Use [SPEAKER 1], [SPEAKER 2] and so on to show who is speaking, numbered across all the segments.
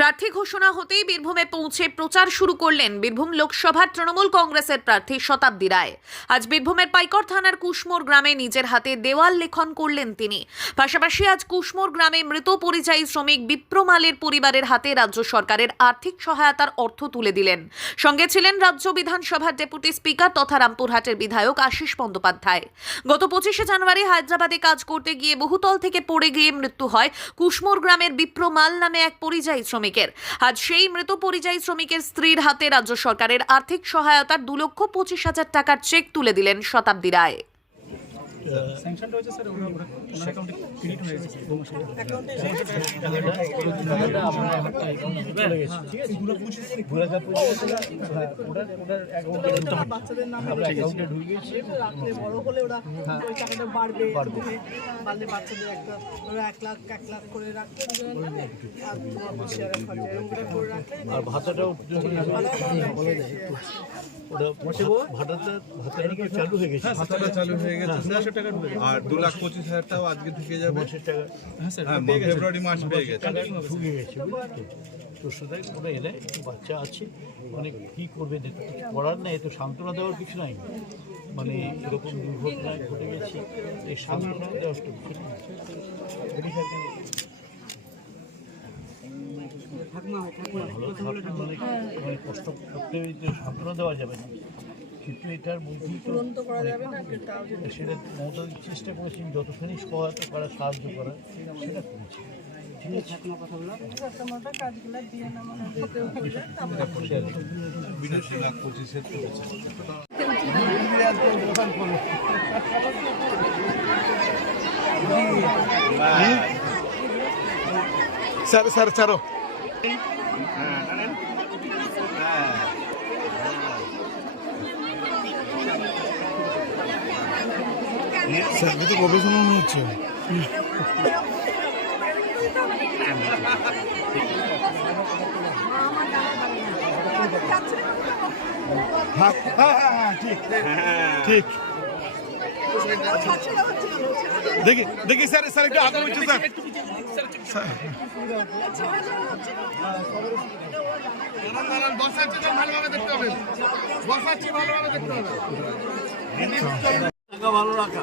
[SPEAKER 1] প্রার্থী ঘোষণা হতেই বীরভূমে পৌঁছে প্রচার শুরু করলেন বীরভূম লোকসভার তৃণমূল কংগ্রেসের প্রার্থী শতাব্দী রায়। আজ বীরভূমের পাইকর থানার কুশমোর গ্রামে নিজের হাতে দেওয়াল লেখন করলেন তিনি। পাশাপাশি আজ কুশমোর গ্রামে মৃত পরিযায়ী শ্রমিক বিপ্রমালের পরিবারের হাতে রাজ্য সরকারের আর্থিক সহায়তার অর্থ তুলে দিলেন। সঙ্গে ছিলেন রাজ্য বিধানসভার ডেপুটি স্পিকার তথা রামপুরহাটের বিধায়ক আশিস বন্দ্যোপাধ্যায়। গত পঁচিশে জানুয়ারি হায়দ্রাবাদে কাজ করতে গিয়ে বহুতল থেকে পড়ে গিয়ে মৃত্যু হয় কুশমোর গ্রামের বিপ্রমাল নামে এক পরিযায়ী শ্রমিকের। আজ সেই মৃত পরিযায়ী শ্রমিকের স্ত্রীর হাতে রাজ্য সরকারের আর্থিক সহায়তার দু লক্ষ পঁচিশ হাজার টাকার চেক তুলে দিলেন শতাব্দী রায়।
[SPEAKER 2] স্যাংশনটা হয়েছে স্যার ওনার অ্যাকাউন্টে ক্রেডিট হয়ে। গেছে।
[SPEAKER 3] বাচ্চাদের নাম রাখলে বড় হলে ওরা ওই টাকাটা বাড়বে বাড়বে। বাড়লে বাচ্চাদের একটা ওরা এক লাখ এক লাখ করে রাখলে আর
[SPEAKER 4] ভাতাটাও ওটা ভাতাটা ভাতাটা চালু হয়ে গেছে?
[SPEAKER 2] ভাতাটা চালু হয়ে গেছে। টাকা ঢুকে
[SPEAKER 5] আর দু লাখ পঁচিশ হাজার টাকাও আজকে ঢুকে যাবে।
[SPEAKER 4] টাকা।
[SPEAKER 2] হ্যাঁ স্যার
[SPEAKER 5] হ্যাঁ ফেব্রুয়ারি মাস পেয়ে গেছে।
[SPEAKER 4] ঢুকে গেছে তো? তোর সাথে ওরা এলে একটু বাচ্চা আছে মানে কী করবে করার নেই তো সান্ত্বনা দেওয়ার কিছু নাই। মানে এরকম দুর্ঘটনায় ঘটে গেছে এই সান্ত্বনা দেওয়ার তো কিছু নেই। ভালো মানে মানে কষ্ট করতে সান্ত্বনা দেওয়া যাবে না। কিন্তু এটার মধ্যেই তো
[SPEAKER 3] পূরণ তো করা যাবে না তাও যদি
[SPEAKER 4] সেটা মমতা চেষ্টা করেছেন যতখানি সহায়তা করা সাহায্য করা সেটা করেছে। ঠিক আছে?
[SPEAKER 3] একটা মাথা কাজগুলো দিয়ে না মানে দিতে হয়ে যায় আমরা
[SPEAKER 5] বিরাশি লাখ পঁচিশের চলেছে
[SPEAKER 2] স্যার স্যার ছাড়ো স্যার তো গবেষণা মনে হচ্ছে। হ্যাঁ হ্যাঁ হ্যাঁ ঠিক। দেখি দেখি স্যার স্যার একটু আগে হচ্ছে স্যার।
[SPEAKER 4] ভালো রাখা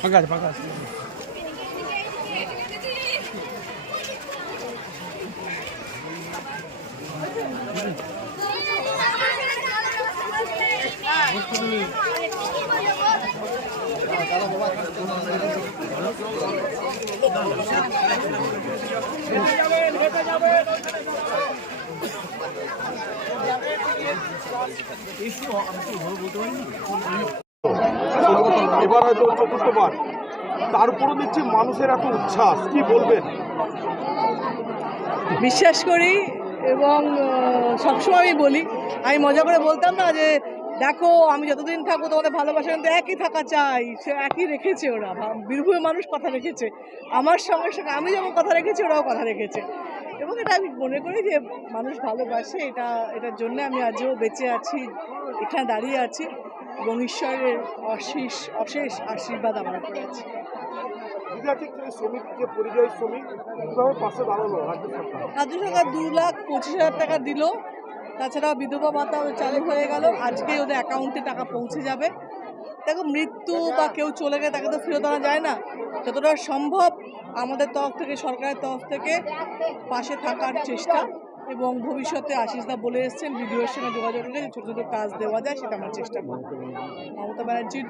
[SPEAKER 2] ফাঁকা আছে ফাঁকা আছে।
[SPEAKER 6] এবার হয়তো চতুর্থবার তারপরও দেখছি মানুষের এত উচ্ছ্বাস। কি বলবেন?
[SPEAKER 3] বিশ্বাস করি এবং সবসময় আমি বলি, আমি মজা করে বলতাম না যে দেখো আমি যতদিন থাকব তোমাদের ভালোবাসা কিন্তু একই থাকা চাই। সে একই রেখেছে ওরা বীরভূমের মানুষ কথা রেখেছে। আমার সঙ্গে সঙ্গে আমি যেমন কথা রেখেছি ওরাও কথা রেখেছে। এবং এটা আমি মনে করি যে মানুষ ভালোবাসে এটা এটার জন্য আমি আজও বেঁচে আছি এখানে দাঁড়িয়ে আছি এবং ঈশ্বরের অশেষ অশেষ আশীর্বাদ আমার উপরে আছে।
[SPEAKER 6] রাজ্য সরকার
[SPEAKER 3] দু লাখ পঁচিশ হাজার টাকা দিল। তাছাড়া বিধবা ভাতা চালু হয়ে গেল। আজকে ওদের অ্যাকাউন্টে টাকা পৌঁছে যাবে। দেখো, মৃত্যু বা কেউ চলে গেলে তাকে তো ফেরত আনা যায় না। যতটা সম্ভব আমাদের তরফ থেকে, সরকারের তরফ থেকে পাশে থাকার চেষ্টা। এবং ভবিষ্যতে আশিসদা বলে এসেছেন, ভিডিওর সঙ্গে যোগাযোগ রেখে ছোটো ছোটো কাজ দেওয়া যায়, সেটা আমরা চেষ্টা করব। মমতা ব্যানার্জির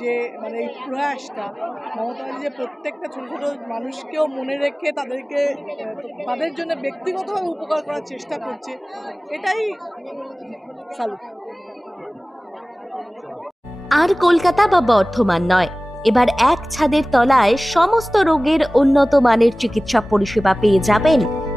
[SPEAKER 3] যে মানে এই প্রয়াসটা, মমতা ব্যানার্জি যে প্রত্যেকটা ছোটো ছোটো মানুষকেও মনে রেখে তাদেরকে তাদের জন্য ব্যক্তিগতভাবে উপকার করার চেষ্টা করছে, এটাই সালুট
[SPEAKER 7] আর কলকাতা বা বর্ধমান নয়, এবার এক ছাদের তলায় সমস্ত রোগের উন্নত মানের চিকিৎসা পরিষেবা পেয়ে যাবেন